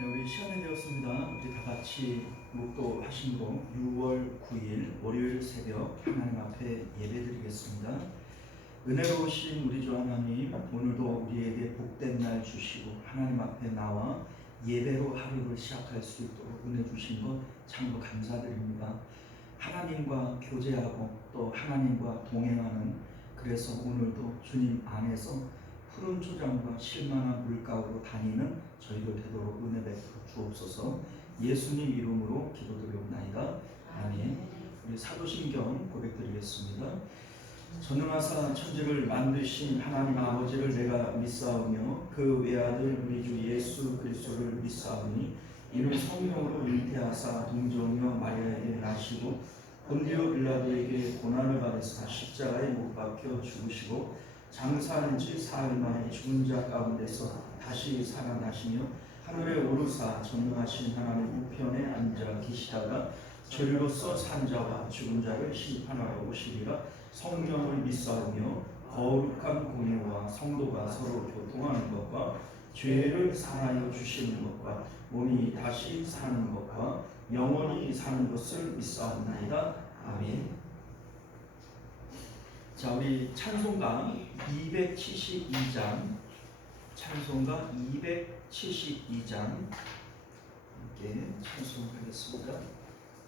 네, 우리 시간이 되었습니다. 우리 다 같이 묵도하심으로 6월 9일 월요일 새벽 하나님 앞에 예배드리겠습니다. 은혜로우신 우리 주 하나님, 오늘도 우리에게 복된 날 주시고 하나님 앞에 나와 예배로 하루를 시작할 수 있도록 은혜 주신 것 참으로 감사드립니다. 하나님과 교제하고 또 하나님과 동행하는, 그래서 오늘도 주님 안에서 푸른 초장과 실만한 물가로 다니는 저희들 되도록 은혜 베풀어 주옵소서. 예수님 이름으로 기도드리옵나이다. 아멘. 우리 사도신경 고백드리겠습니다. 전능하사 천지를 만드신 하나님 아버지를 내가 믿사오며 그 외아들 우리 주 예수 그리스도를 믿사오니 이는 성령으로 잉태하사 동정녀 마리아에게 나시고 본디오 빌라도에게 고난을 받으사 십자가에 못 박혀 죽으시고 장사한 지 사흘 만에 죽은 자 가운데서 다시 살아나시며 하늘에 오르사 전능하신 하나님 우편에 앉아 계시다가 저리로서 산 자와 죽은 자를 심판하러 오시리라. 성령을 믿사오며 거룩한 공예와 성도가 서로 교통하는 것과 죄를 사하여 주시는 것과 몸이 다시 사는 것과 영원히 사는 것을 믿사옵나이다. 아멘. 자, 우리 찬송가 272장, 찬송가 272장 함께 찬송하겠습니다.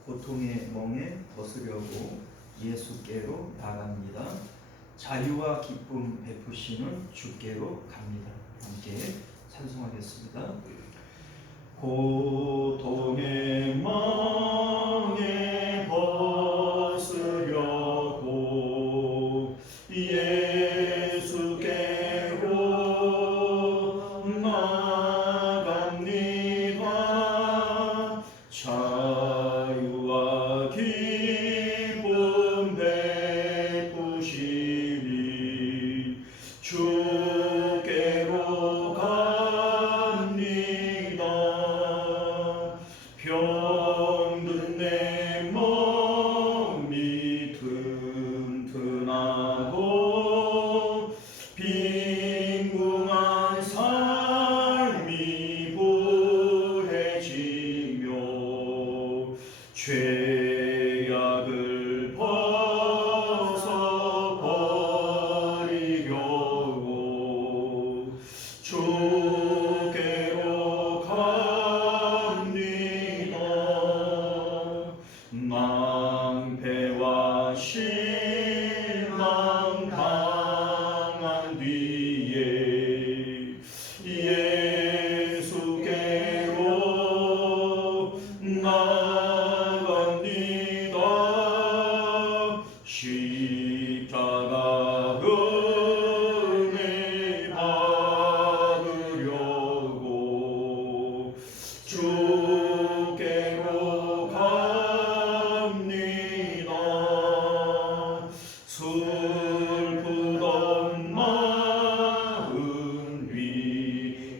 고통의 멍에 벗으려고 예수께로 나갑니다. 자유와 기쁨 베푸시는 주께로 갑니다. 함께 찬송하겠습니다. 고통의 멍에 벗으려고 예수께로 나갑니다. 자유와 기쁨 베푸시니 주께로 갑니다. 병든 내 몸이 튼튼하고 빈궁한 삶이 부해지며 죄악을 벗어버리려고 주께로 갑니다. 낭패와 실망 당한 뒤에 예수께로 나갑니다. 십자가 은혜 받으려고 주께로 갑니다. 슬프던 마음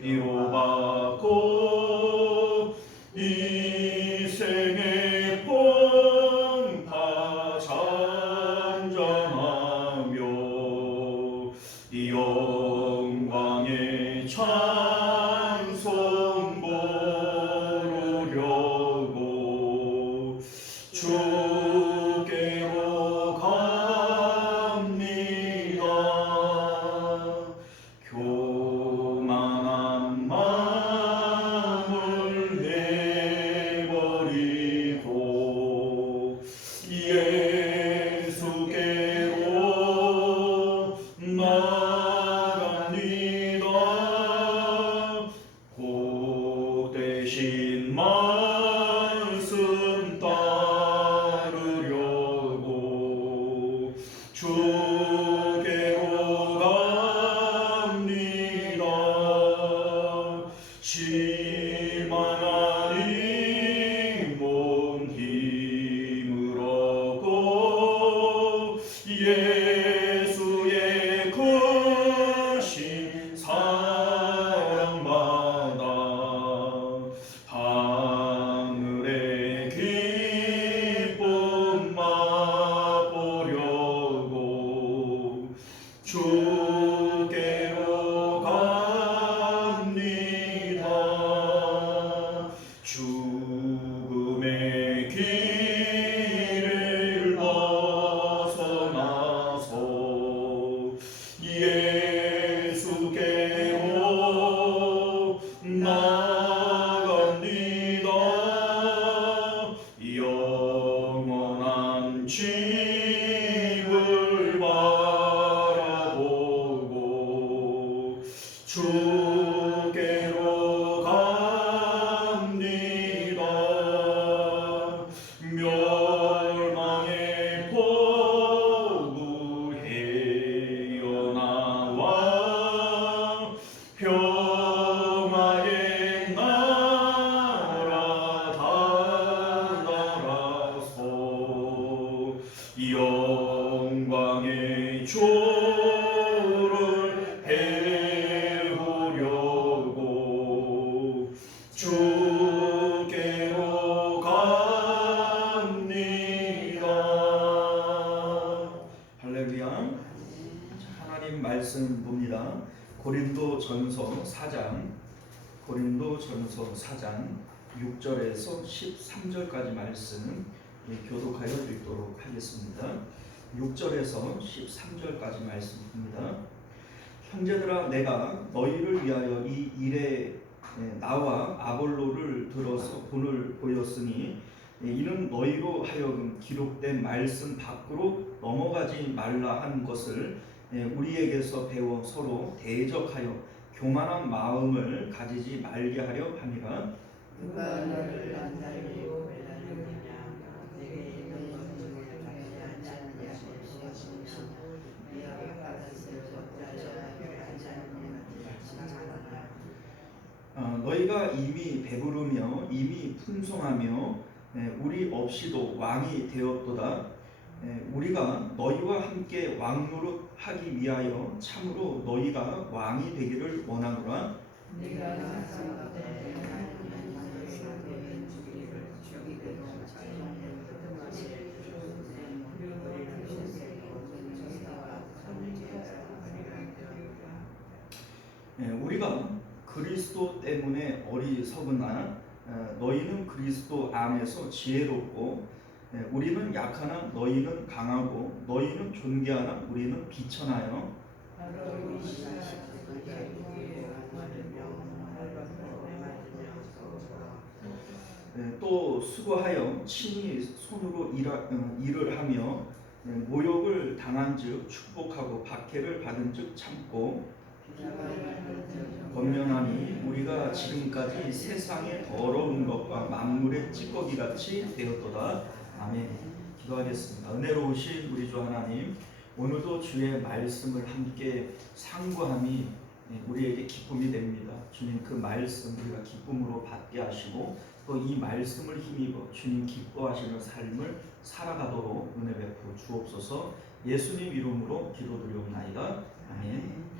위로받고 인생의 풍파 잔잔하며 영광의 찬송 부르려고 주께로 갑니다. 교만한 마음을 내버리고 예수께로 나갑니다. 주께로 갑니다. 할렐루야. 하나님 말씀 봅니다. 고린도전서 4장 6절에서 13절까지 말씀 교독하여 읽도록 하겠습니다. 6절에서 13절까지 말씀입니다. 형제들아, 내가 너희를 위하여 이 일에 나와 아볼로를 들어서 본을 보였으니 이는 너희로 하여금 기록된 말씀 밖으로 넘어가지 말라 한 것을 우리에게서 배워 서로 대적하여 교만한 마음을 가지지 말게 하려 함이라. 누가 너를 안 살리고 배달하느냐 내게 있는 것을 갖지 않느냐 네가 받았을 적자야 갖지 않느냐 너희가 이미 배부르며 이미 풍성하며 우리 없이도 왕이 되었도다. 우리가 너희와 함께 왕노릇하기 위하여 참으로 너희가 왕이 되기를 원하노라. 네가 상상 때 하나님의 상대인 주기를 주기대로 자연의 뜻을 주시는 우리를 주시고 전사와 선지자가 우리가 그리스도 때문에 어리석으나 너희는 그리스도 안에서 지혜롭고 우리는 약하나 너희는 강하고 너희는 존귀하나 우리는 비천하여 바로 이 시간 우리의 원하는 영원할 것을 또 수고하여 친히 손으로 일을 하며 모욕을 당한즉 축복하고 박해를 받은즉 참고 권면하니 우리가 지금까지 세상의 더러운 것과 만물의 찌꺼기 같이 되었도다. 아멘. 기도하겠습니다. 은혜로우신 우리 주 하나님, 오늘도 주의 말씀을 함께 상고함이 우리에게 기쁨이 됩니다. 주님, 그 말씀 우리가 기쁨으로 받게 하시고 또 이 말씀을 힘입어 주님 기뻐하시는 삶을 살아가도록 은혜 베풀어 주옵소서. 예수님 이름으로 기도드리옵나이다. 아멘.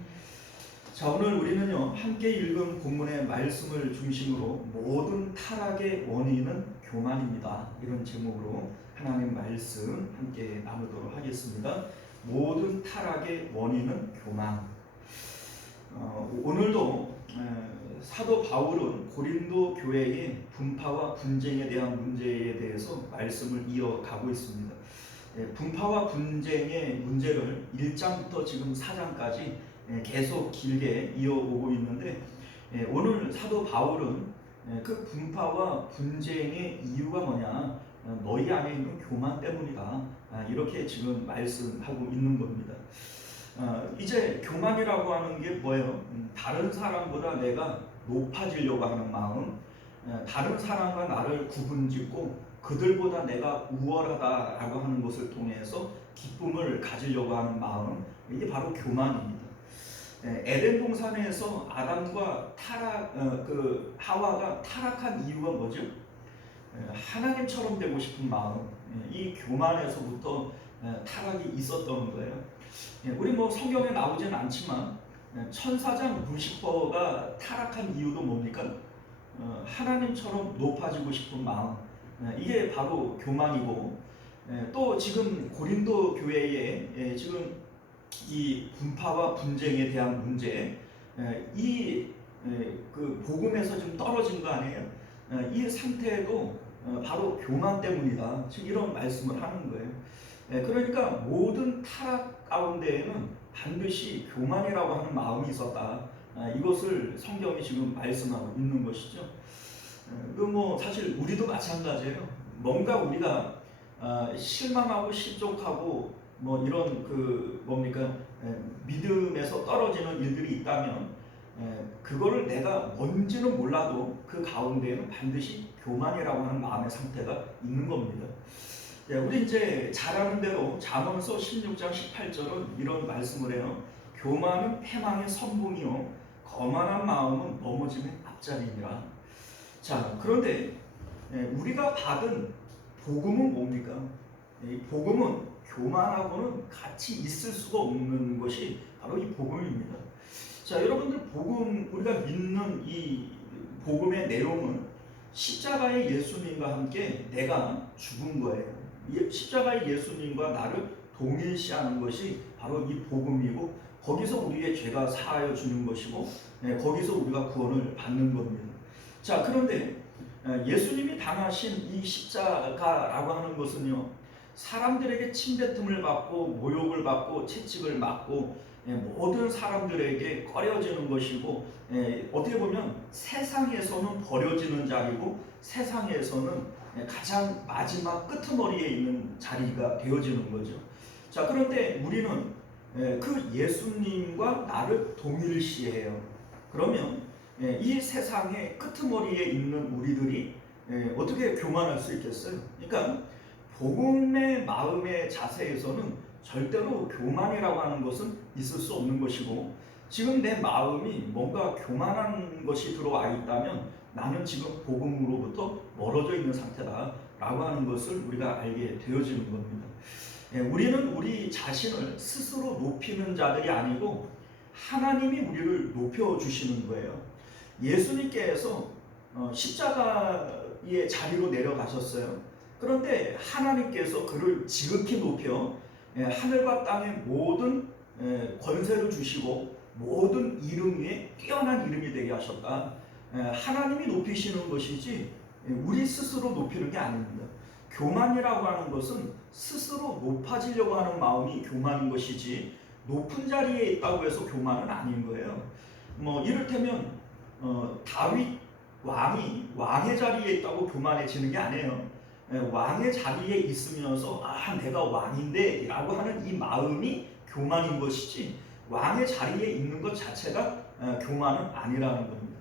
자, 오늘 우리는요 함께 읽은 본문의 말씀을 중심으로 모든 타락의 원인은 교만입니다. 이런 제목으로 하나님 말씀 함께 나누도록 하겠습니다. 모든 타락의 원인은 교만. 오늘도 사도 바울은 고린도 교회의 분파와 분쟁에 대한 문제에 대해서 말씀을 이어가고 있습니다. 분파와 분쟁의 문제를 1장부터 지금 4장까지 계속 길게 이어오고 있는데 오늘 사도 바울은 그 분파와 분쟁의 이유가 뭐냐, 너희 안에 있는 교만 때문이다, 이렇게 지금 말씀하고 있는 겁니다. 이제 교만이라고 하는 게 뭐예요? 다른 사람보다 내가 높아지려고 하는 마음, 다른 사람과 나를 구분짓고 그들보다 내가 우월하다라고 하는 것을 통해서 기쁨을 가지려고 하는 마음, 이게 바로 교만입니다. 에덴 동산에서 아담과 하와가 타락한 이유가 뭐죠? 하나님처럼 되고 싶은 마음, 이 교만에서부터 타락이 있었던 거예요. 우리 성경에 나오지는 않지만 천사장 루시퍼가 타락한 이유도 뭡니까? 하나님처럼 높아지고 싶은 마음, 이게 바로 교만이고, 또 지금 고린도 교회에 지금 이 분파와 분쟁에 대한 문제, 그 복음에서 좀 떨어진 거 아니에요? 이 상태도 바로 교만 때문이다, 지금 이런 말씀을 하는 거예요. 그러니까 모든 타락 가운데에는 반드시 교만이라고 하는 마음이 있었다, 이것을 성경이 지금 말씀하고 있는 것이죠. 사실 우리도 마찬가지예요. 뭔가 우리가 실망하고 실족하고 이런 믿음에서 떨어지는 일들이 있다면 그거를 내가 뭔지는 몰라도 그 가운데에는 반드시 교만이라고 하는 마음의 상태가 있는 겁니다. 우리 이제 잘 아는 대로 잠언서 16장 18절은 이런 말씀을 해요. 교만은 패망의 선봉이요 거만한 마음은 넘어짐의 앞자리니라. 자, 그런데 우리가 받은 복음은 뭡니까? 이 복음은 교만하고는 같이 있을 수가 없는 것이 바로 이 복음입니다. 자, 여러분들, 복음, 우리가 믿는 이 복음의 내용은 십자가의 예수님과 함께 내가 죽은 거예요. 십자가의 예수님과 나를 동일시하는 것이 바로 이 복음이고, 거기서 우리의 죄가 사하여 주는 것이고, 거기서 우리가 구원을 받는 겁니다. 자, 그런데 예수님이 당하신 이 십자가라고 하는 것은요, 사람들에게 침뱉음을 받고 모욕을 받고 채찍을 맞고 모든 사람들에게 꺼려지는 것이고, 어떻게 보면 세상에서는 버려지는 자리고 세상에서는 가장 마지막 끄트머리에 있는 자리가 되어지는 거죠. 자, 그런데 우리는 그 예수님과 나를 동일시해요. 그러면 이 세상의 끄트머리에 있는 우리들이 어떻게 교만할 수 있겠어요? 그러니까 복음의 마음의 자세에서는 절대로 교만이라고 하는 것은 있을 수 없는 것이고, 지금 내 마음이 뭔가 교만한 것이 들어와 있다면 나는 지금 복음으로부터 멀어져 있는 상태다라고 하는 것을 우리가 알게 되어지는 겁니다. 우리는 우리 자신을 스스로 높이는 자들이 아니고 하나님이 우리를 높여주시는 거예요. 예수님께서 십자가의 자리로 내려가셨어요. 그런데 하나님께서 그를 지극히 높여 하늘과 땅의 모든 권세를 주시고 모든 이름 위에 뛰어난 이름이 되게 하셨다. 하나님이 높이시는 것이지 우리 스스로 높이는 게 아닙니다. 교만이라고 하는 것은 스스로 높아지려고 하는 마음이 교만인 것이지 높은 자리에 있다고 해서 교만은 아닌 거예요. 이를테면 다윗 왕이 왕의 자리에 있다고 교만해지는 게 아니에요. 왕의 자리에 있으면서 내가 왕인데 라고 하는 이 마음이 교만인 것이지 왕의 자리에 있는 것 자체가 교만은 아니라는 겁니다.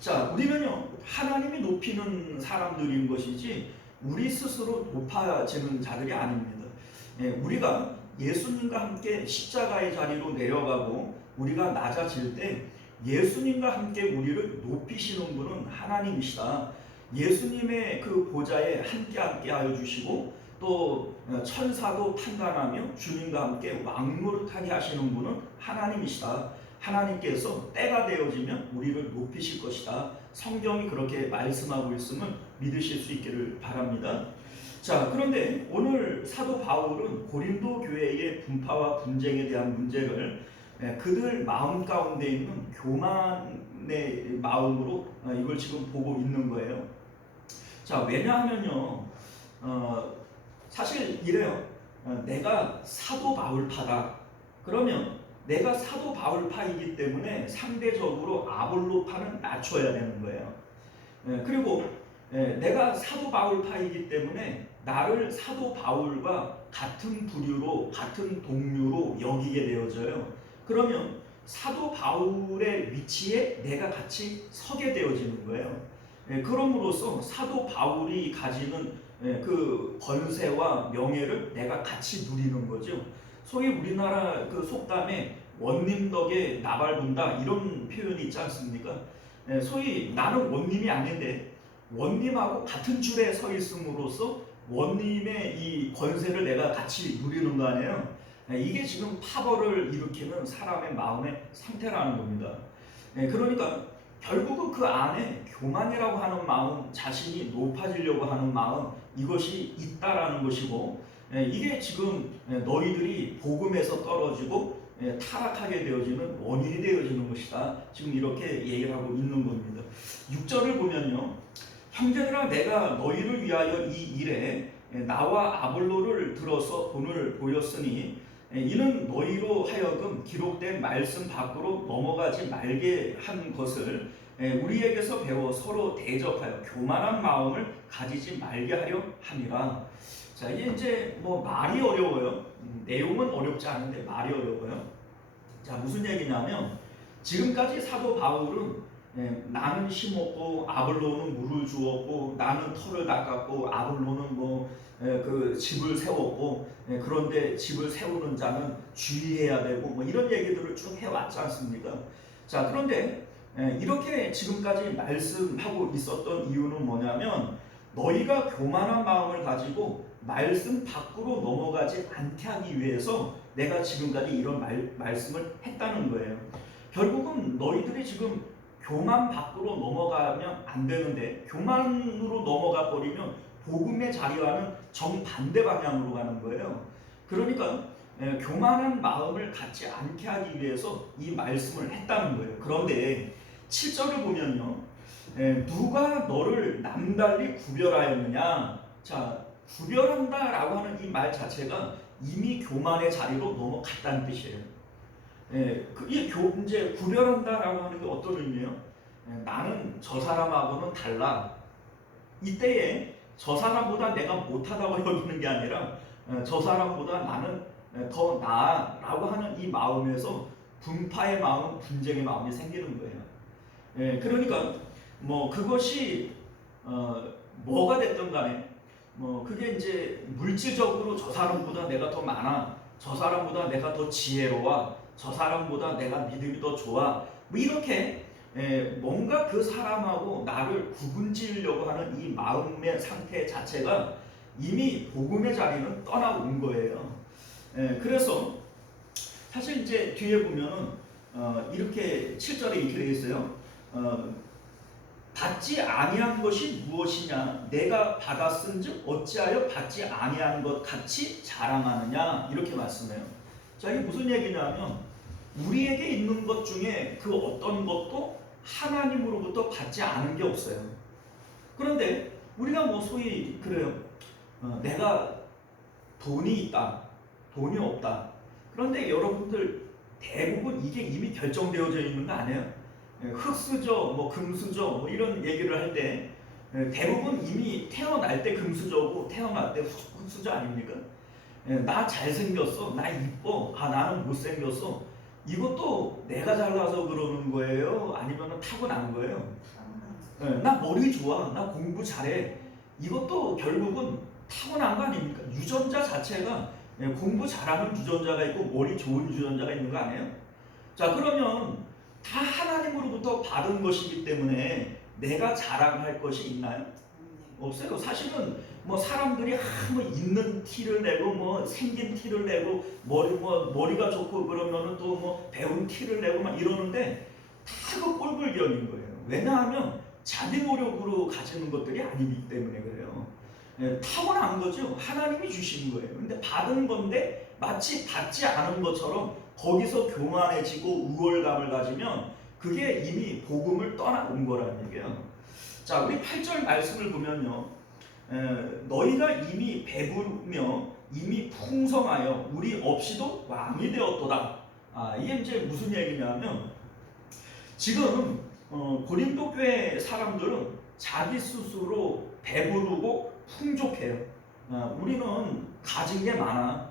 자, 우리는요 하나님이 높이는 사람들인 것이지 우리 스스로 높아지는 자들이 아닙니다. 우리가 예수님과 함께 십자가의 자리로 내려가고 우리가 낮아질 때 예수님과 함께 우리를 높이시는 분은 하나님이시다. 예수님의 그 보좌에 함께 하여 주시고 또 천사도 판단하며 주님과 함께 왕노릇하게 하시는 분은 하나님이시다. 하나님께서 때가 되어지면 우리를 높이실 것이다. 성경이 그렇게 말씀하고 있음을 믿으실 수 있기를 바랍니다. 자, 그런데 오늘 사도 바울은 고린도 교회의 분파와 분쟁에 대한 문제를 그들 마음 가운데 있는 교만의 마음으로 이걸 지금 보고 있는 거예요. 자, 왜냐하면요 사실 이래요. 내가 사도 바울파다. 그러면 내가 사도 바울파이기 때문에 상대적으로 아볼로파는 낮춰야 되는 거예요. 그리고 내가 사도 바울파이기 때문에 나를 사도 바울과 같은 부류로 같은 동류로 여기게 되어져요. 그러면 사도 바울의 위치에 내가 같이 서게 되어지는 거예요. 그럼으로써 사도 바울이 가지는 그 권세와 명예를 내가 같이 누리는 거죠. 소위 우리나라 그 속담에 원님 덕에 나발 분다 이런 표현이 있지 않습니까? 소위 나는 원님이 아닌데 원님하고 같은 줄에 서 있음으로써 원님의 이 권세를 내가 같이 누리는 거 아니에요? 이게 지금 파벌을 일으키는 사람의 마음의 상태라는 겁니다. 그러니까 결국은 그 안에 교만이라고 하는 마음, 자신이 높아지려고 하는 마음, 이것이 있다라는 것이고, 이게 지금 너희들이 복음에서 떨어지고 타락하게 되어지는 원인이 되어지는 것이다. 지금 이렇게 얘기를 하고 있는 겁니다. 6절을 보면요, 형제들아 내가 너희를 위하여 이 일에 나와 아볼로를 들어서 돈을 보였으니 이는 너희로 하여금 기록된 말씀 밖으로 넘어가지 말게 한 것을 우리에게서 배워 서로 대적하여 교만한 마음을 가지지 말게 하려 함이라. 자, 이게 이제 말이 어려워요. 내용은 어렵지 않은데 말이 어려워요. 자, 무슨 얘기냐면 지금까지 사도 바울은 나는 심었고 아볼로는 물을 주었고 나는 터를 닦았고 아볼로는 그 집을 세웠고 그런데 집을 세우는 자는 주의해야 되고 이런 얘기들을 쭉 해왔지 않습니까? 자, 그런데 이렇게 지금까지 말씀하고 있었던 이유는 뭐냐면 너희가 교만한 마음을 가지고 말씀 밖으로 넘어가지 않게 하기 위해서 내가 지금까지 이런 말씀을 했다는 거예요. 결국은 너희들이 지금 교만 밖으로 넘어가면 안 되는데 교만으로 넘어가 버리면 복음의 자리와는 정반대 방향으로 가는 거예요. 그러니까 교만한 마음을 갖지 않게 하기 위해서 이 말씀을 했다는 거예요. 그런데 7절을 보면요. 누가 너를 남달리 구별하였느냐. 자, 구별한다라고 하는 이 말 자체가 이미 교만의 자리로 넘어갔다는 뜻이에요. 이제 구별한다라고 하는 게 어떤 의미예요? 나는 저 사람하고는 달라. 이때에 저 사람보다 내가 못하다고 여기는 게 아니라 저 사람보다 나는 더 나아라고 하는 이 마음에서 분파의 마음, 분쟁의 마음이 생기는 거예요. 그러니까 뭐 그것이 뭐가 됐든 간에 뭐 그게 이제 물질적으로 저 사람보다 내가 더 많아, 저 사람보다 내가 더 지혜로워, 저 사람보다 내가 믿음이 더 좋아, 뭐 이렇게 뭔가 그 사람하고 나를 구분지으려고 하는 이 마음의 상태 자체가 이미 복음의 자리는 떠나온 거예요. 그래서 사실 이제 뒤에 보면은 이렇게 7절에 이렇게 되어 있어요. 받지 아니한 것이 무엇이냐? 내가 받았은즉 어찌하여 받지 아니한 것 같이 자랑하느냐? 이렇게 말씀해요. 자, 이게 무슨 얘기냐면 우리에게 있는 것 중에 그 어떤 것도 하나님으로부터 받지 않은 게 없어요. 그런데 우리가 뭐 소위 그래요. 내가 돈이 있다, 돈이 없다. 그런데 여러분들 대부분 이게 이미 결정되어져 있는 거 아니에요? 흙수저, 뭐 금수저, 뭐 이런 얘기를 할 때 대부분 이미 태어날 때 금수저고 태어날 때 흙수저 아닙니까? 나 잘생겼어, 나 이뻐, 나는 못생겼어. 이것도 내가 잘나서 그러는 거예요? 아니면 타고난 거예요? 나 머리 좋아, 나 공부 잘해. 이것도 결국은 타고난 거 아닙니까? 유전자 자체가 공부 잘하는 유전자가 있고 머리 좋은 유전자가 있는 거 아니에요? 자, 그러면 다 하나님으로부터 받은 것이기 때문에 내가 자랑할 것이 있나요? 없어요. 사실은 뭐 사람들이 뭐 있는 티를 내고 뭐 생긴 티를 내고 머리가 좋고 그러면은 또 뭐 배운 티를 내고 막 이러는데 다 그 꼴불견인 거예요. 왜냐하면 자기 노력으로 가지는 것들이 아니기 때문에 그래요. 타고난 거죠. 하나님이 주신 거예요. 근데 받은 건데 마치 받지 않은 것처럼 거기서 교만해지고 우월감을 가지면 그게 이미 복음을 떠나온 거라는 얘기예요. 자, 우리 8절 말씀을 보면요. 너희가 이미 배부르며 이미 풍성하여 우리 없이도 왕이 되었도다. 이게 이제 무슨 얘기냐면 지금 고린도 교회 사람들은 자기 스스로 배부르고 풍족해요. 우리는 가진 게 많아.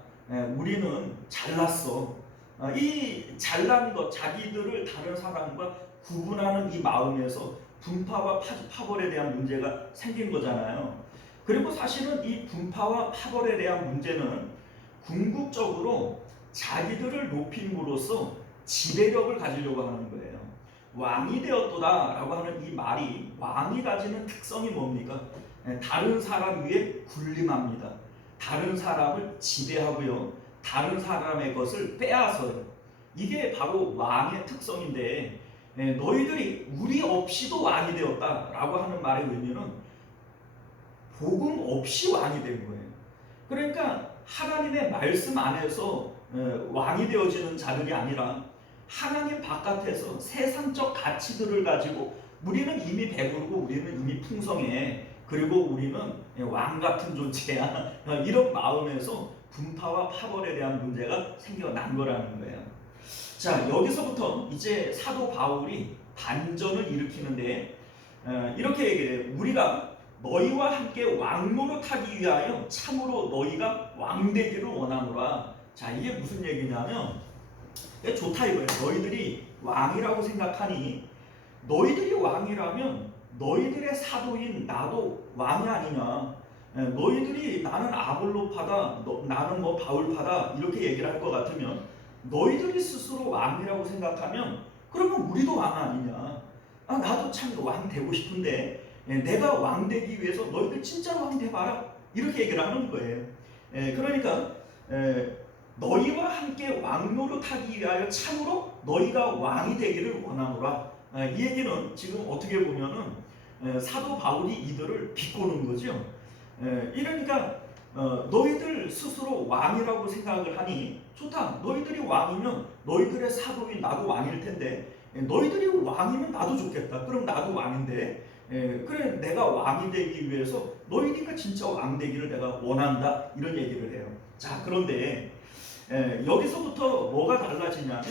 우리는 잘났어. 이 잘난 것, 자기들을 다른 사람과 구분하는 이 마음에서 분파와 파벌에 대한 문제가 생긴 거잖아요. 그리고 사실은 이 분파와 파벌에 대한 문제는 궁극적으로 자기들을 높임으로써 지배력을 가지려고 하는 거예요. 왕이 되었도다 라고 하는 이 말이 왕이 가지는 특성이 뭡니까? 다른 사람 위에 군림합니다. 다른 사람을 지배하고요. 다른 사람의 것을 빼앗아요. 이게 바로 왕의 특성인데 너희들이 우리 없이도 왕이 되었다라고 하는 말의 의미는 복음 없이 왕이 된 거예요. 그러니까 하나님의 말씀 안에서 왕이 되어지는 자들이 아니라 하나님 바깥에서 세상적 가치들을 가지고 우리는 이미 배부르고 우리는 이미 풍성해. 그리고 우리는 왕 같은 존재야. 이런 마음에서 분파와 파벌에 대한 문제가 생겨난 거라는 거예요. 자, 여기서부터 이제 사도 바울이 반전을 일으키는데 이렇게 얘기해요. 우리가 너희와 함께 왕노릇하기 위하여 참으로 너희가 왕되기를 원하노라. 자, 이게 무슨 얘기냐면 좋다 이거예요. 너희들이 왕이라고 생각하니 너희들이 왕이라면 너희들의 사도인 나도 왕이 아니냐. 너희들이 나는 아볼로파다, 나는 뭐 바울파다 이렇게 얘기를 할 것 같으면 너희들이 스스로 왕이라고 생각하면 그러면 우리도 왕 아니냐. 나도 참 왕 되고 싶은데 내가 왕 되기 위해서 너희들 진짜 왕 돼봐라 이렇게 얘기를 하는 거예요. 그러니까 너희와 함께 왕노릇하기 위하여 참으로 너희가 왕이 되기를 원하노라. 이 얘기는 지금 어떻게 보면은 사도 바울이 이들을 비꼬는 거죠. 이러니까 너희들 스스로 왕이라고 생각을 하니 좋다. 너희들이 왕이면 너희들의 사도인 나도 왕일 텐데 너희들이 왕이면 나도 좋겠다. 그럼 나도 왕인데 그래 내가 왕이 되기 위해서 너희들과 진짜 왕 되기를 내가 원한다. 이런 얘기를 해요. 자 그런데 여기서부터 뭐가 달라지냐면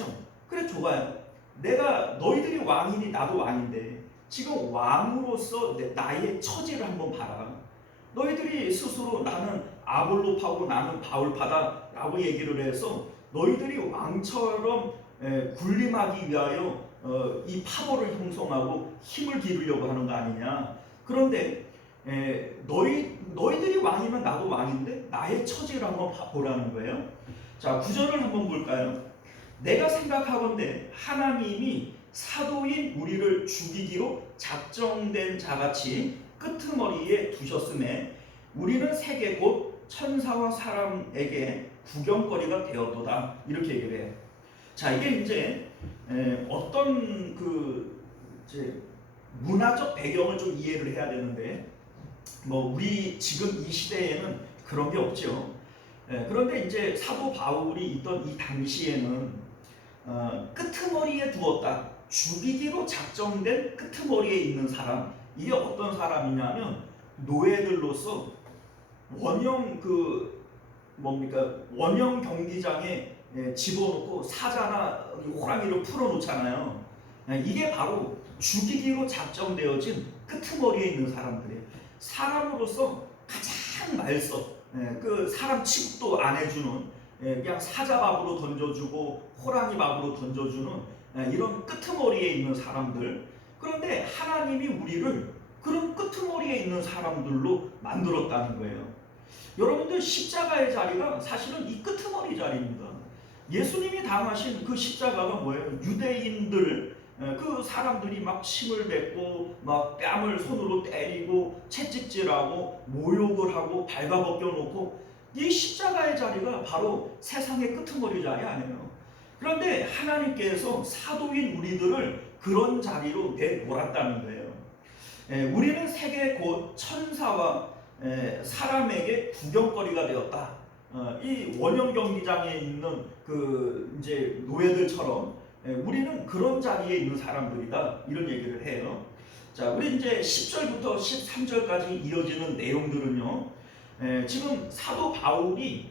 그래 좋아요. 내가 너희들이 왕이니 나도 왕인데 지금 왕으로서 나의 처지를 한번 봐라. 너희들이 스스로 나는 아볼로파고 나는 바울파다 라고 얘기를 해서 너희들이 왕처럼 군림하기 위하여 이 파벌을 형성하고 힘을 기르려고 하는 거 아니냐. 그런데 너희들이 왕이면 나도 왕인데 나의 처지를 한번 보라는 거예요. 자 9절을 한번 볼까요? 내가 생각하건대 하나님이 사도인 우리를 죽이기로 작정된 자같이 끄트머리에 두셨음에 우리는 세계 곧 천사와 사람에게 구경거리가 되었도다. 이렇게 얘기를 해요. 자 이게 이제 어떤 이제 문화적 배경을 좀 이해를 해야 되는데 뭐 우리 지금 이 시대에는 그런 게 없죠. 그런데 이제 사도 바울이 있던 이 당시에는 끄트머리에 두었다. 죽이기로 작정된 끄트머리에 있는 사람. 이게 어떤 사람이냐면 노예들로서 원형 원형 경기장에 집어넣고 사자나 호랑이를 풀어놓잖아요. 이게 바로 죽이기로 작정되어진 끄트머리에 있는 사람들이에요. 사람으로서 가장 말썽, 그 사람 취급도 안 해주는, 그냥 사자 밥으로 던져주고 호랑이 밥으로 던져주는 이런 끄트머리에 있는 사람들. 그런데 하나님이 우리를 그런 끄트머리에 있는 사람들로 만들었다는 거예요. 여러분들 십자가의 자리가 사실은 이 끄트머리 자리입니다. 예수님이 당하신 그 십자가가 뭐예요? 유대인들 그 사람들이 막 침을 뱉고 막 뺨을 손으로 때리고 채찍질하고 모욕을 하고 발가벗겨 놓고 이 십자가의 자리가 바로 세상의 끄트머리 자리 아니에요. 그런데 하나님께서 사도인 우리들을 그런 자리로 내몰았다는 거예요. 우리는 세계 곧 천사와 사람에게 구경거리가 되었다. 이 원형 경기장에 있는 이제 노예들처럼 우리는 그런 자리에 있는 사람들이다. 이런 얘기를 해요. 자, 우리 이제 10절부터 13절까지 이어지는 내용들은요. 지금 사도 바울이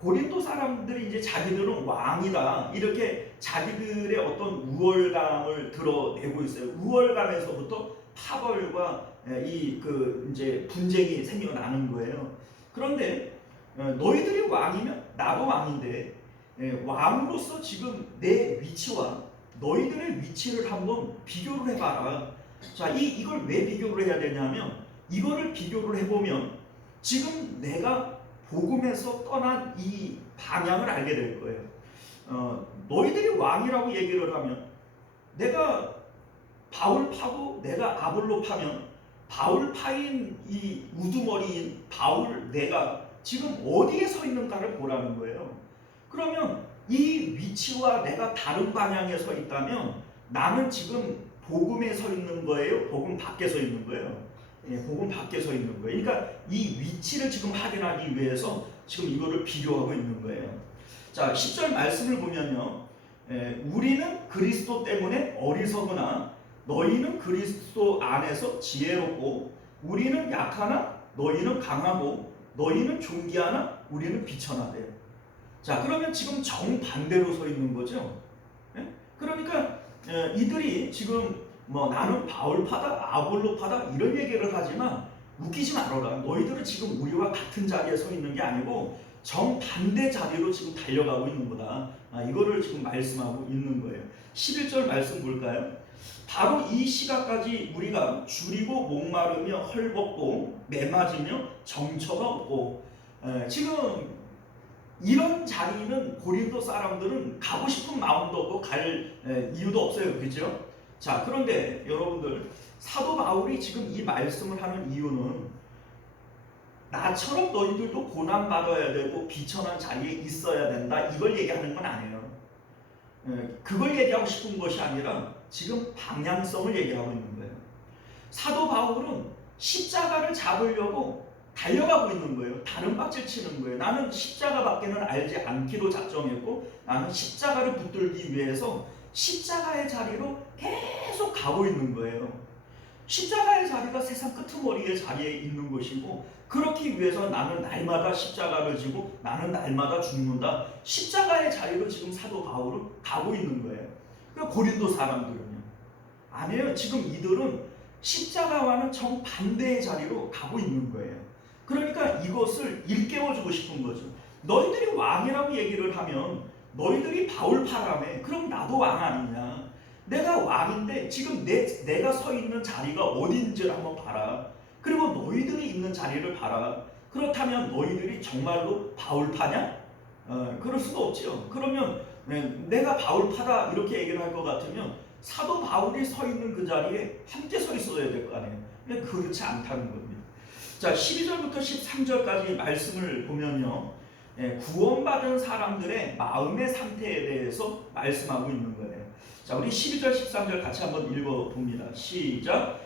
고린도 사람들이 이제 자기들은 왕이다 이렇게 자기들의 어떤 우월감을 드러내고 있어요. 우월감에서부터 파벌과 이제 분쟁이 생겨나는 거예요. 그런데 너희들이 왕이면 나도 왕인데 왕으로서 지금 내 위치와 너희들의 위치를 한번 비교를 해봐라. 자, 이걸 왜 비교를 해야 되냐면 이거를 비교를 해보면 지금 내가 복음에서 떠난 이 방향을 알게 될 거예요. 너희들이 왕이라고 얘기를 하면 내가 바울파고 내가 아볼로파면 바울파인 이 우두머리인 바울 내가 지금 어디에 서 있는가를 보라는 거예요. 그러면 이 위치와 내가 다른 방향에 서 있다면 나는 지금 복음에 서 있는 거예요? 복음 밖에 서 있는 거예요? 복음 밖에 서 있는 거예요. 그러니까 이 위치를 지금 확인하기 위해서 지금 이거를 비교하고 있는 거예요. 자, 10절 말씀을 보면요. 우리는 그리스도 때문에 어리석으나 너희는 그리스도 안에서 지혜롭고 우리는 약하나 너희는 강하고 너희는 존귀하나 우리는 비천하대요. 자, 그러면 지금 정반대로 서 있는 거죠. 그러니까 이들이 지금 뭐 나는 바울파다 아볼로파다 이런 얘기를 하지만 웃기지 말아라. 너희들은 지금 우리와 같은 자리에 서 있는 게 아니고 정반대 자리로 지금 달려가고 있는 거다. 이거를 지금 말씀하고 있는 거예요. 11절 말씀 볼까요? 바로 이 시각까지 우리가 줄이고 목마르며 헐벗고 매맞으며 정처가 없고 지금 이런 자리는 고린도 사람들은 가고 싶은 마음도 없고 갈 이유도 없어요. 그렇죠? 자, 그런데 여러분들 사도 바울이 지금 이 말씀을 하는 이유는 나처럼 너희들도 고난받아야 되고 비천한 자리에 있어야 된다 이걸 얘기하는 건 아니에요. 그걸 얘기하고 싶은 것이 아니라 지금 방향성을 얘기하고 있는 거예요. 사도 바울은 십자가를 잡으려고 달려가고 있는 거예요. 다른 박질 치는 거예요. 나는 십자가밖에는 알지 않기로 작정했고 나는 십자가를 붙들기 위해서 십자가의 자리로 계속 가고 있는 거예요. 십자가의 자리가 세상 끄트머리의 자리에 있는 것이고 그렇기 위해서 나는 날마다 십자가를 지고 나는 날마다 죽는다. 십자가의 자리로 지금 사도 바울은 가고 있는 거예요. 그러니까 고린도 사람들은요. 아니에요. 지금 이들은 십자가와는 정반대의 자리로 가고 있는 거예요. 그러니까 이것을 일깨워주고 싶은 거죠. 너희들이 왕이라고 얘기를 하면 너희들이 바울파라며 그럼 나도 왕 아니냐. 내가 왕인데 지금 내가 서 있는 자리가 어딘지를 한번 봐라. 그리고 너희들이 있는 자리를 봐라. 그렇다면 너희들이 정말로 바울파냐? 그럴 수도 없죠. 그러면 내가 바울파다 이렇게 얘기를 할 것 같으면 사도 바울이 서 있는 그 자리에 함께 서 있어야 될 거 아니에요. 그렇지 않다는 겁니다. 자, 12절부터 13절까지 말씀을 보면요. 구원받은 사람들의 마음의 상태에 대해서 말씀하고 있는 거예요. 자, 우리 12절, 13절 같이 한번 읽어봅니다. 시작.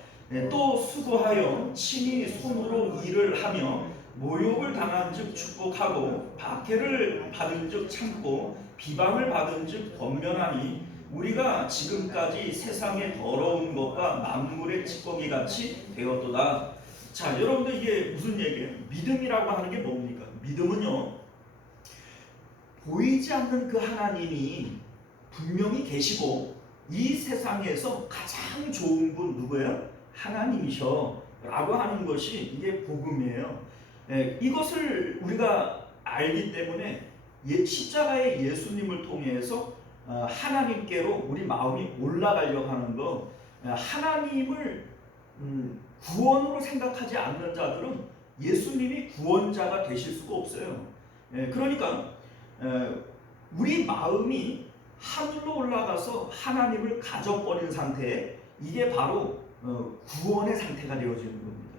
또 수고하여 친히 손으로 일을 하며 모욕을 당한 즉 축복하고 박해를 받은 즉 참고 비방을 받은 즉 권면하니 우리가 지금까지 세상의 더러운 것과 만물의 찌꺼기 같이 되었도다. 자, 여러분들 이게 무슨 얘기예요? 믿음이라고 하는 게 뭡니까? 믿음은요, 보이지 않는 그 하나님이 분명히 계시고 이 세상에서 가장 좋은 분 누구예요? 하나님이셔 라고 하는 것이 이게 복음이에요. 이것을 우리가 알기 때문에 십자가의 예수님을 통해서 하나님께로 우리 마음이 올라가려고 하는 거, 하나님을 구원으로 생각하지 않는 자들은 예수님이 구원자가 되실 수가 없어요. 그러니까 우리 마음이 하늘로 올라가서 하나님을 가져버린 상태, 이게 바로 구원의 상태가 되어지는 겁니다.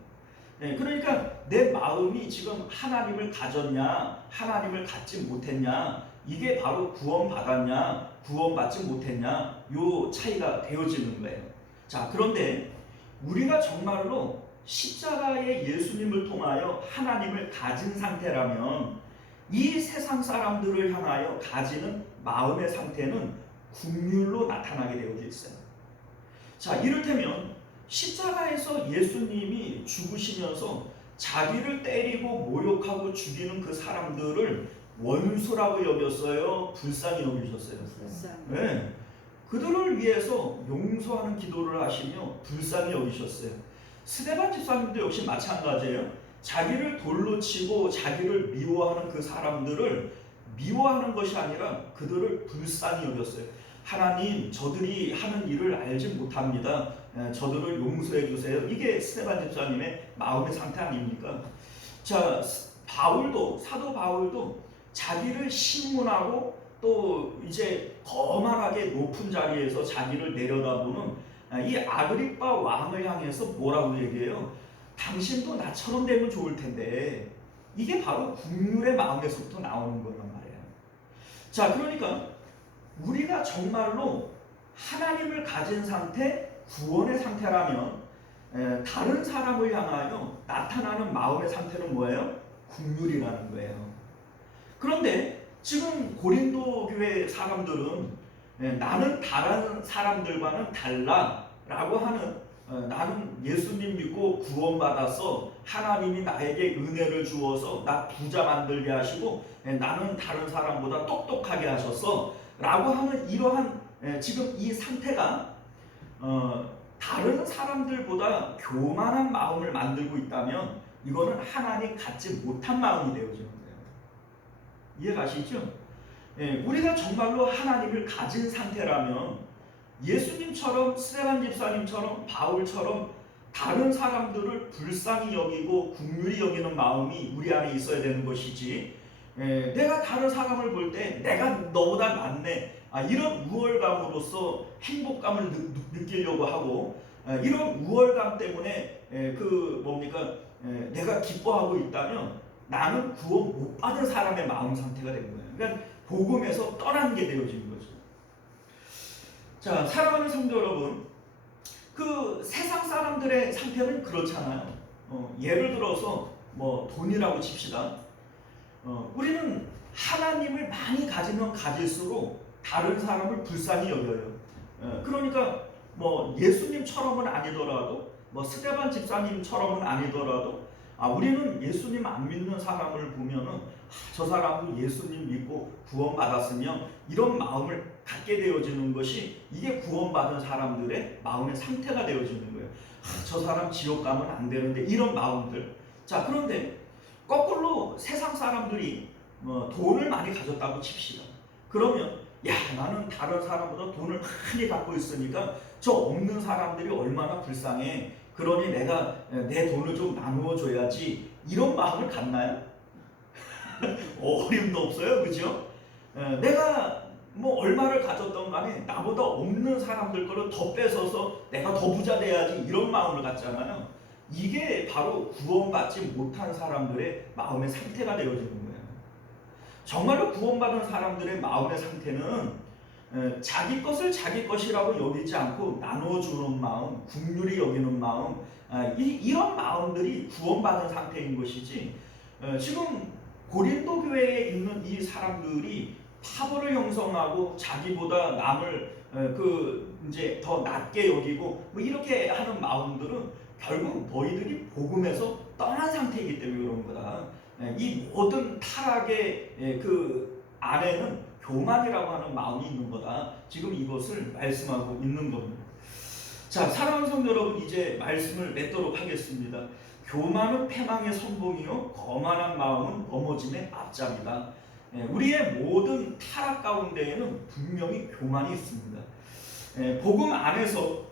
그러니까 내 마음이 지금 하나님을 가졌냐 하나님을 갖지 못했냐, 이게 바로 구원받았냐 구원받지 못했냐, 요 차이가 되어지는 거예요. 자, 그런데 우리가 정말로 십자가의 예수님을 통하여 하나님을 가진 상태라면 이 세상 사람들을 향하여 가지는 마음의 상태는 긍휼로 나타나게 되어져 있어요. 자, 이를테면 십자가에서 예수님이 죽으시면서 자기를 때리고 모욕하고 죽이는 그 사람들을 원수라고 여겼어요? 불쌍히 여기셨어요? 네. 그들을 위해서 용서하는 기도를 하시며 불쌍히 여기셨어요. 스데반 집사님도 역시 마찬가지예요. 자기를 돌로 치고 자기를 미워하는 그 사람들을 미워하는 것이 아니라 그들을 불쌍히 여겼어요. 하나님, 저들이 하는 일을 알지 못합니다. 저들을 용서해 주세요. 이게 스데반 집사님의 마음의 상태 아닙니까? 자, 사도 바울도 자기를 신문하고 또 이제 거만하게 높은 자리에서 자기를 내려다보는 이 아그리빠 왕을 향해서 뭐라고 얘기해요? 당신도 나처럼 되면 좋을 텐데. 이게 바로 긍휼의 마음에서부터 나오는 거란 말이에요. 자, 그러니까 우리가 정말로 하나님을 가진 상태, 구원의 상태라면 다른 사람을 향하여 나타나는 마음의 상태는 뭐예요? 긍휼이라는 거예요. 그런데 지금 고린도 교회 사람들은 나는 다른 사람들과는 달라 라고 하는, 나는 예수님 믿고 구원받아서 하나님이 나에게 은혜를 주어서 나 부자 만들게 하시고 나는 다른 사람보다 똑똑하게 하셔서 라고 하는 이러한 지금 이 상태가 다른 사람들보다 교만한 마음을 만들고 있다면 이거는 하나님 갖지 못한 마음이 되어지는 거예요. 이해가시죠? 우리가 정말로 하나님을 가진 상태라면 예수님처럼, 스데반 집사님처럼, 바울처럼 다른 사람들을 불쌍히 여기고 긍휼히 여기는 마음이 우리 안에 있어야 되는 것이지, 내가 다른 사람을 볼 때 내가 너보다 낫네, 이런 우월감으로써 행복감을 느끼려고 하고, 이런 우월감 때문에 내가 기뻐하고 있다면 나는 구원 못 받은 사람의 마음 상태가 된 거예요. 그러니까 복음에서 떠난 게 되어진 거죠. 자, 사랑하는 성도 여러분, 그 세상 사람들의 상태는 그렇잖아요. 예를 들어서 뭐 돈이라고 칩시다. 우리는 하나님을 많이 가지면 가질수록 다른 사람을 불쌍히 여겨요. 그러니까 뭐 예수님처럼은 아니더라도, 뭐 스데반 집사님처럼은 아니더라도, 우리는 예수님 안 믿는 사람을 보면은 저 사람도 예수님 믿고 구원받았으면 이런 마음을 갖게 되어지는 것이, 이게 구원받은 사람들의 마음의 상태가 되어지는 거예요. 저 사람 지옥 가면 안 되는데, 이런 마음들. 자, 그런데 거꾸로 세상 사람들이 돈을 많이 가졌다고 칩시다. 그러면 야, 나는 다른 사람보다 돈을 많이 갖고 있으니까 저 없는 사람들이 얼마나 불쌍해. 그러니 내가 내 돈을 좀 나누어 줘야지. 이런 마음을 갖나요? 어림도 없어요, 그죠? 내가 뭐 얼마를 가졌던 간에 나보다 없는 사람들 거를 더 뺏어서 내가 더 부자 돼야지, 이런 마음을 갖잖아요. 이게 바로 구원받지 못한 사람들의 마음의 상태가 되어지는 거예요. 정말로 구원받은 사람들의 마음의 상태는 자기 것을 자기 것이라고 여기지 않고 나눠주는 마음, 긍휼히 여기는 마음, 이런 마음들이 구원받은 상태인 것이지, 지금 고린도 교회에 있는 이 사람들이 파벌을 형성하고 자기보다 남을 이제 더 낮게 여기고 뭐 이렇게 하는 마음들은 결국 너희들이 복음에서 떠난 상태이기 때문에 그런 거다. 이 모든 타락의 그 안에는 교만이라고 하는 마음이 있는 거다. 지금 이것을 말씀하고 있는 겁니다. 자, 사랑하는 성도 여러분, 이제 말씀을 맺도록 하겠습니다. 교만은 패망의 선봉이요, 거만한 마음은 넘어짐의 앞잡이다. 우리의 모든 타락 가운데에는 분명히 교만이 있습니다. 복음 안에서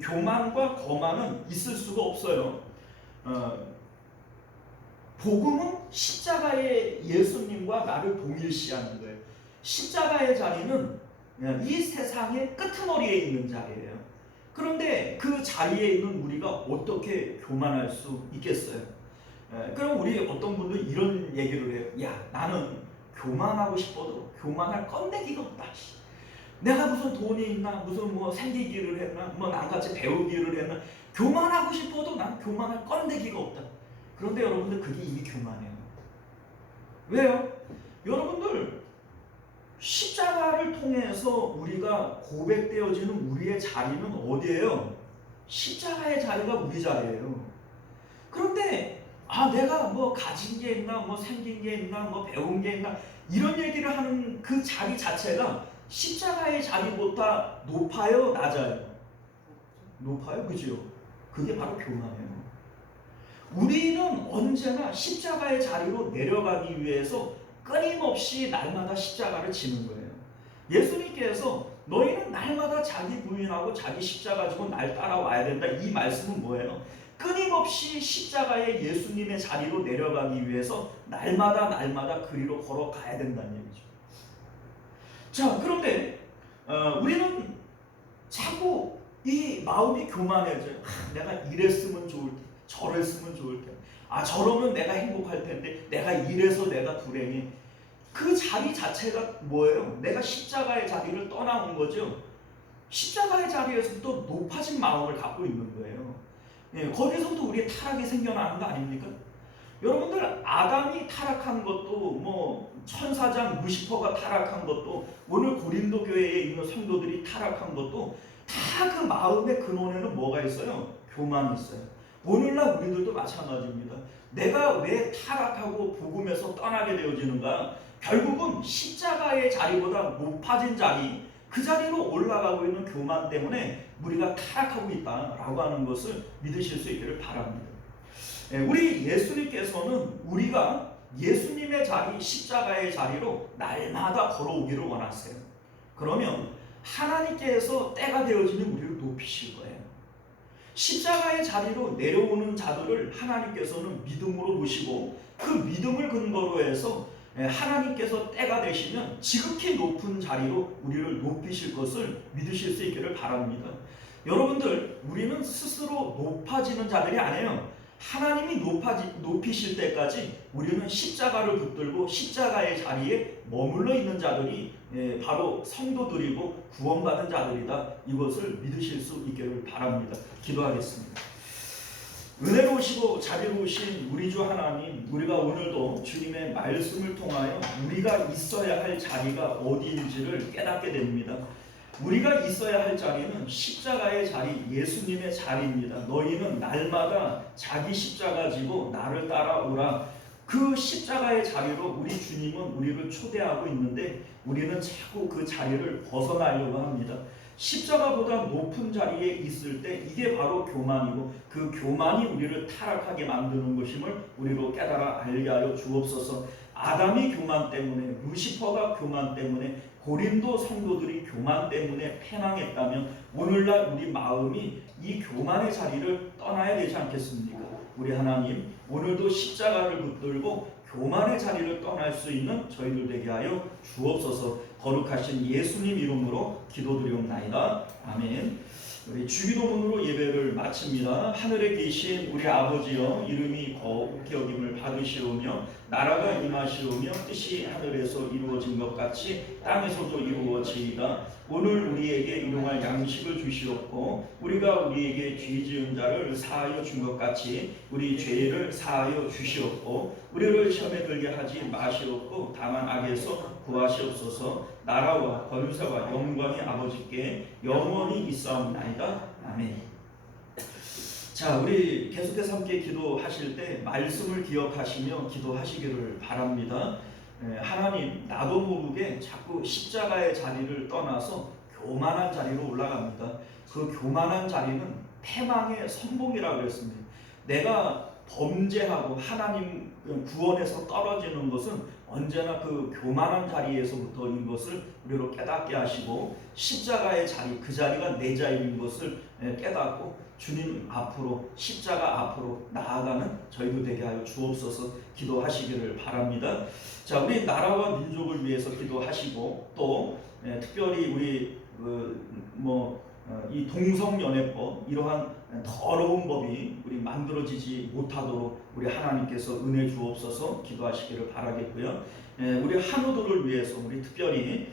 교만과 거만은 있을 수가 없어요. 복음은 십자가의 예수님과 나를 동일시하는 거예요. 십자가의 자리는 이 세상의 끄트머리에 있는 자리예요. 그런데 그 자리에 있는 우리가 어떻게 교만할 수 있겠어요? 그럼 우리 어떤 분들 이런 얘기를 해요. 야, 나는 교만하고 싶어도 교만할 건데기가 없다. 내가 무슨 돈이 있나, 무슨 뭐 생기기를 했나, 뭐 남같이 배우기를 했나, 교만하고 싶어도 난 교만할 건데기가 없다. 그런데 여러분들, 그게 이미 교만해요. 왜요? 여러분들, 십자가를 통해서 우리가 고백되어지는 우리의 자리는 어디예요? 십자가의 자리가 우리 자리예요. 그런데 내가 뭐 가진 게 있나, 뭐 생긴 게 있나, 뭐 배운 게 있나, 이런 얘기를 하는 그 자리 자체가 십자가의 자리보다 높아요, 낮아요? 높아요, 그죠? 그게 바로 교만이에요. 우리는 언제나 십자가의 자리로 내려가기 위해서 끊임없이 날마다 십자가를 지는 거예요. 예수님께서 너희는 날마다 자기 부인하고 자기 십자가 지고 날 따라와야 된다, 이 말씀은 뭐예요? 끊임없이 십자가의 예수님의 자리로 내려가기 위해서 날마다 그리로 걸어가야 된다는 얘기죠. 자, 그런데 우리는 자꾸 이 마음이 교만해져요. 내가 이랬으면 좋을 텐데, 저랬으면 좋을 텐데, 저러면 내가 행복할 텐데, 내가 이래서 내가 불행해. 그 자리 자체가 뭐예요? 내가 십자가의 자리를 떠나온 거죠. 십자가의 자리에서부터 높아진 마음을 갖고 있는 거예요. 거기서부터 우리의 타락이 생겨나는 거 아닙니까? 여러분들, 아담이 타락한 것도, 뭐 천사장 루시퍼가 타락한 것도, 오늘 고린도 교회에 있는 성도들이 타락한 것도 다 그 마음의 근원에는 뭐가 있어요? 교만이 있어요. 오늘날 우리들도 마찬가지입니다. 내가 왜 타락하고 복음에서 떠나게 되어지는가? 결국은 십자가의 자리보다 높아진 자리, 그 자리로 올라가고 있는 교만 때문에 우리가 타락하고 있다라고 하는 것을 믿으실 수 있기를 바랍니다. 우리 예수님께서는 우리가 예수님의 자리, 십자가의 자리로 날마다 걸어오기를 원하세요. 그러면 하나님께서 때가 되어지면 우리를 높이실 거예요. 십자가의 자리로 내려오는 자들을 하나님께서는 믿음으로 보시고, 그 믿음을 근거로 해서 하나님께서 때가 되시면 지극히 높은 자리로 우리를 높이실 것을 믿으실 수 있기를 바랍니다. 여러분들, 우리는 스스로 높아지는 자들이 아니에요. 하나님이 높이실 때까지 우리는 십자가를 붙들고 십자가의 자리에 머물러 있는 자들이 바로 성도들이고 구원받은 자들이다. 이것을 믿으실 수 있기를 바랍니다. 기도하겠습니다. 은혜로우시고 자비로우신 우리 주 하나님, 우리가 오늘도 주님의 말씀을 통하여 우리가 있어야 할 자리가 어디인지를 깨닫게 됩니다. 우리가 있어야 할 자리는 십자가의 자리, 예수님의 자리입니다. 너희는 날마다 자기 십자가 지고 나를 따라오라. 그 십자가의 자리로 우리 주님은 우리를 초대하고 있는데 우리는 자꾸 그 자리를 벗어나려고 합니다. 십자가보다 높은 자리에 있을 때 이게 바로 교만이고 그 교만이 우리를 타락하게 만드는 것임을 우리로 깨달아 알게 하여 주옵소서. 아담이 교만 때문에, 루시퍼가 교만 때문에, 고린도 성도들이 교만 때문에 패망했다면 오늘날 우리 마음이 이 교만의 자리를 떠나야 되지 않겠습니까? 우리 하나님, 오늘도 십자가를 붙들고 교만의 자리를 떠날 수 있는 저희들 되게 하여 주옵소서. 거룩하신 예수님 이름으로 기도드리옵나이다. 아멘. 우리 주기도문으로 예배를 마칩니다. 하늘에 계신 우리 아버지여, 이름이 거룩히 여김을 받으시오며 나라가 임하시오며 뜻이 하늘에서 이루어진 것 같이 땅에서도 이루어지이다. 오늘 우리에게 일용할 양식을 주시옵고 우리가 우리에게 죄 지은 자를 사하여 준 것 같이 우리 죄를 사하여 주시옵고 우리를 시험에 들게 하지 마시옵고 다만 악에서 구하시옵소서. 나라와 권세와 영광이 아버지께 영원히 있사옵나이다. 아멘. 자, 우리 계속해서 함께 기도하실 때 말씀을 기억하시며 기도하시기를 바랍니다. 하나님, 나도 모르게 자꾸 십자가의 자리를 떠나서 교만한 자리로 올라갑니다. 그 교만한 자리는 패망의 선봉이라고 그랬습니다. 내가 범죄하고 하나님 구원에서 떨어지는 것은 언제나 그 교만한 자리에서부터인 것을 우리로 깨닫게 하시고 십자가의 자리, 그 자리가 내 자리인 것을 깨닫고 주님 앞으로, 십자가 앞으로 나아가는 저희도 되게 하여 주옵소서. 기도하시기를 바랍니다. 자, 우리 나라와 민족을 위해서 기도하시고 또 특별히 우리 이 동성연애법, 이러한 더러운 법이 우리 만들어지지 못하도록 우리 하나님께서 은혜 주옵소서. 기도하시기를 바라겠고요. 우리 한우들을 위해서 우리 특별히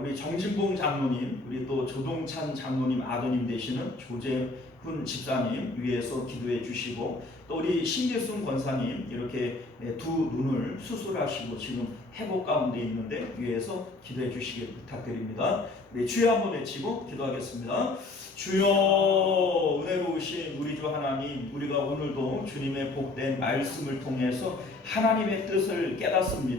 우리 정진봉 장로님, 우리 또 조동찬 장로님 아드님 되시는 조재훈 집사님 위해서 기도해 주시고 또 우리 신계순 권사님 이렇게 두 눈을 수술하시고 지금 회복 가운데 있는데 위해서 기도해 주시길 부탁드립니다. 우리 주여 한번 외치고 기도하겠습니다. 주여, 은혜로우신 우리 주 하나님, 우리가 오늘도 주님의 복된 말씀을 통해서 하나님의 뜻을 깨닫습니다.